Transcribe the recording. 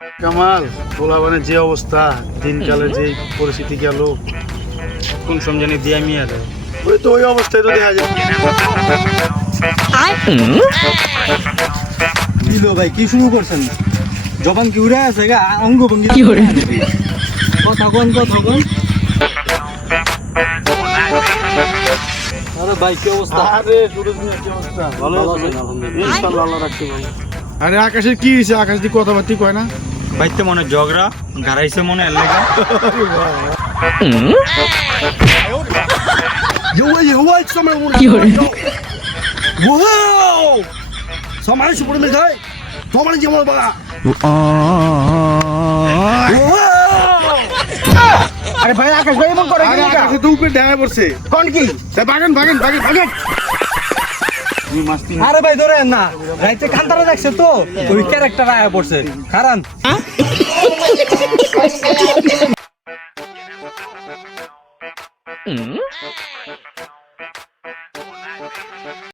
কামাল পোলাপানের যে অবস্থা, দিনকালে যে পরিস্থিতি গেল, কোন সমজানি দিয়া মিয়া রে ওই তো ওই অবস্থায় তো দেখা যায়। কিলো ভাই কি শুরু করছেন? জবান কি উড়ে আছে গা? অঙ্গ ভঙ্গি কি করে? কথা কোন আরে ভাই কি অবস্থা? আরে সুরজ মিয়া কি অবস্থা? ভালো আছেন? আলহামদুলিল্লাহ। ইনশাআল্লাহ আল্লাহ রাখতে ভালো। আরে আকাশের কি হইছে? আকাশ দি কথাবার্তা কয় না? বাইতে মনে ঝগড়া গারাইছে মনে এর লাগা সমানে সুপুরে মিল যায় তোমার যেমন বাবা আরে ভাই আকাশ ভাই এমন করে আরে কেন? আকাশে তো উপরে দেখা পড়ছে। কোন কি? তা বাগান বাগান বাগান বাগান। তুমি মাস্তি আরে ভাই ধরে না রাইতে খান্তারা দেখছে তো ওই ক্যারেক্টার আয়া পড়ছে কারণ